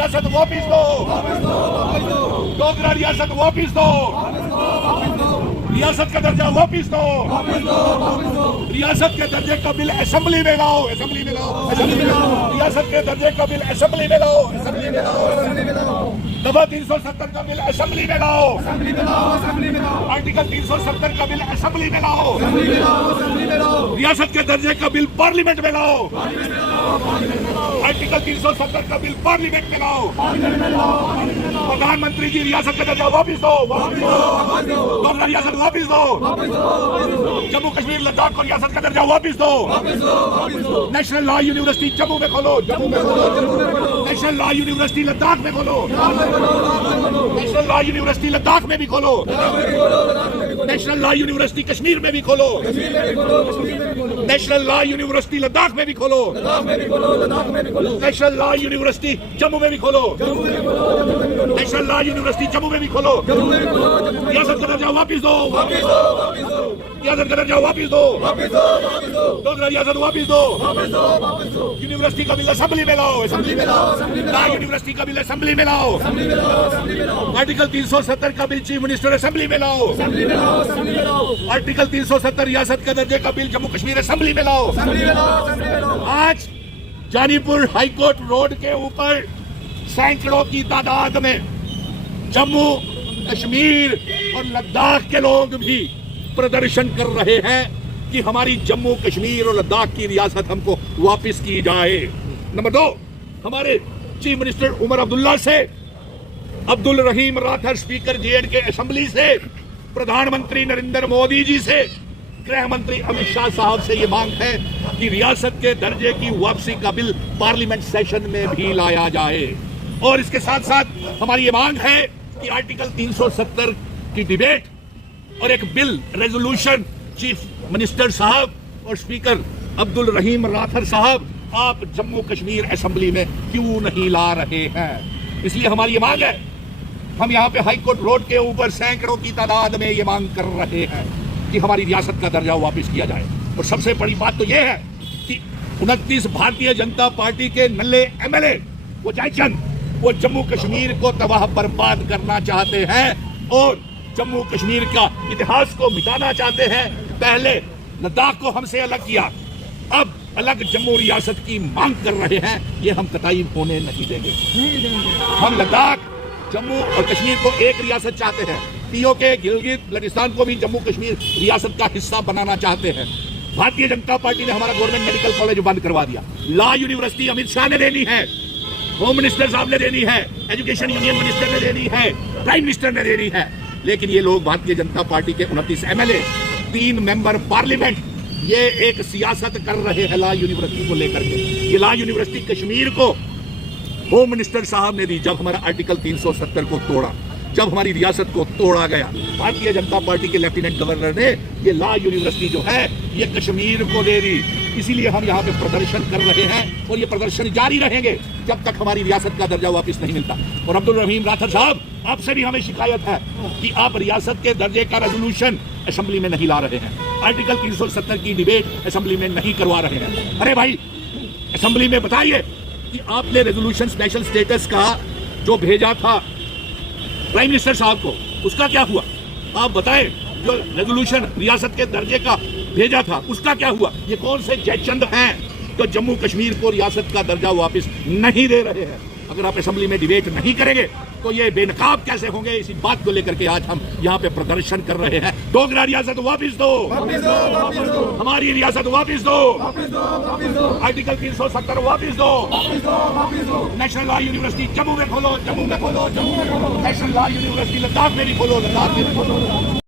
रियासत वापिस दो, डोगरा रियासत वापिस दो, रियासत का दर्जा वापिस दो, रियासत के दर्जे का बिल असेंबली में लाओ, असेंबली में लाओ, रियासत के दर्जे का बिल असेंबली में लाओ, असेंबली में लाओ, दफा 370 का बिल असेंबली में लाओ, आर्टिकल 370 का बिल असेंबली में लाओ, रियासत के दर्जे का बिल पार्लियामेंट में लाओ, आर्टिकल 370 का बिल पार्लियामेंट में लाओ, प्रधानमंत्री जी रियासत का दर्जा वापिस दो, डोगरा रियासत वापिस दो, जम्मू कश्मीर लद्दाख को रियासत का दर्जा वापिस दो, नेशनल लॉ यूनिवर्सिटी जम्मू में खोलो, नेशनल लॉ यूनिवर्सिटी लद्दाख में खोलो, नेशनल लॉ यूनिवर्सिटी लद्दाख में भी खोलो, नेशनल लॉ यूनिवर्सिटी कश्मीर में भी खोलो, नेशनल लॉ यूनिवर्सिटी लद्दाख में भी खोलो, नेशनल लॉ यूनिवर्सिटी जम्मू में भी खोलो, नेशनल लॉ यूनिवर्सिटी जम्मू में भी खोलो, रियासत का दर्जा वापिस दो, रियासत का दर्जा वापिस दो, डोगरा रियासत वापिस दो, यूनिवर्सिटी का बिल असेंबली में लाओ, यूनिवर्सिटी का बिल असेंबली में लाओ, आर्टिकल 370 का बिल चीफ मिनिस्टर असेंबली में लाओ, आर्टिकल 370 रियासत के दर्जे का बिल जम्मू कश्मीर असेंबली में लाओ। आज जानीपुर हाईकोर्ट रोड के ऊपर सैकड़ों की तादाद में जम्मू कश्मीर और लद्दाख के लोग भी प्रदर्शन कर रहे हैं कि हमारी जम्मू कश्मीर और लद्दाख की रियासत हमको वापस की जाए। नंबर 2, हमारे चीफ मिनिस्टर उमर अब्दुल्ला से, अब्दुल रहीम राठर स्पीकर जेएंडके असेंबली से, प्रधानमंत्री नरेंद्र मोदी जी से, गृह मंत्री अमित शाह साहब से ये मांग है कि रियासत के दर्जे की वापसी का बिल पार्लियामेंट सेशन में भी लाया जाए। और इसके साथ साथ हमारी ये मांग है कि आर्टिकल 370 की डिबेट और एक बिल रेजोल्यूशन चीफ मिनिस्टर साहब और स्पीकर अब्दुल रहीम राठर साहब आप जम्मू कश्मीर असेंबली में क्यों नहीं ला रहे हैं। इसलिए हमारी ये मांग है, हम यहाँ पे हाईकोर्ट रोड के ऊपर सैकड़ों की तादाद में ये मांग कर रहे हैं कि हमारी रियासत का दर्जा वापस किया जाए। और सबसे बड़ी बात तो ये है कि 29 भारतीय जनता पार्टी के नल्ले एमएलए वो जयचंद वो जम्मू कश्मीर को तबाह बर्बाद करना चाहते हैं और जम्मू कश्मीर का इतिहास को मिटाना चाहते हैं। पहले लद्दाख को हमसे अलग किया, अब अलग जम्मू रियासत की मांग कर रहे हैं। ये हम कतई होने नहीं देंगे। हम लद्दाख, जम्मू और कश्मीर को एक रियासत चाहते हैं। पीओके गिलगित बल्टिस्तान को भी जम्मू कश्मीर रियासत का हिस्सा बनाना चाहते हैं। भारतीय जनता पार्टी ने हमारा गवर्नमेंट मेडिकल कॉलेज बंद करवा दिया। लॉ यूनिवर्सिटी अमित शाह ने देनी है, होम मिनिस्टर साहब ने देनी है, एजुकेशन यूनियन मिनिस्टर ने देनी है, प्राइम मिनिस्टर ने देनी है। लेकिन ये लोग भारतीय जनता पार्टी के 29 एमएलए, 3 मेंबर पार्लियामेंट, ये एक सियासत कर रहे हैं लॉ यूनिवर्सिटी को लेकर के। ये लॉ यूनिवर्सिटी कश्मीर को होम मिनिस्टर साहब ने दी जब हमारा आर्टिकल 370 को तोड़ा, जब हमारी रियासत को तोड़ा गया। भारतीय जनता पार्टी के लेफ्टिनेंट गवर्नर ने ये लॉ यूनिवर्सिटी जो है ये कश्मीर को दे दी। इसीलिए हम यहाँ पे प्रदर्शन कर रहे हैं और ये प्रदर्शन जारी रहेंगे जब तक हमारी रियासत का दर्जा वापस नहीं मिलता। और अब्दुल रहीम राठर साहब, आपसे भी हमें शिकायत है कि आप रियासत के दर्जे का रेजोल्यूशन असेंबली में नहीं ला रहे हैं, आर्टिकल 370 की डिबेट असेंबली में नहीं करवा रहे हैं। अरे भाई, असेंबली में बताइए कि आपने रेजोल्यूशन स्पेशल स्टेटस का जो भेजा था प्राइम मिनिस्टर साहब को, उसका क्या हुआ? आप बताएं। जो रेजोल्यूशन रियासत के दर्जे का भेजा था उसका क्या हुआ? ये कौन से जयचंद हैं जो जम्मू कश्मीर को रियासत का दर्जा वापस नहीं दे रहे हैं? अगर आप असेंबली में डिबेट नहीं करेंगे तो ये बेनकाब कैसे होंगे? इसी बात को लेकर के आज हम यहाँ पे प्रदर्शन कर रहे हैं। डोगरा रियासत वापस दो, हमारी रियासत वापस दो, आर्टिकल 370 वापस दो, नेशनल लॉ यूनिवर्सिटी जम्मू में खोलो, नेशनल लॉ यूनिवर्सिटी लद्दाख में भी खोलो, लद्दाख में भी खोलो।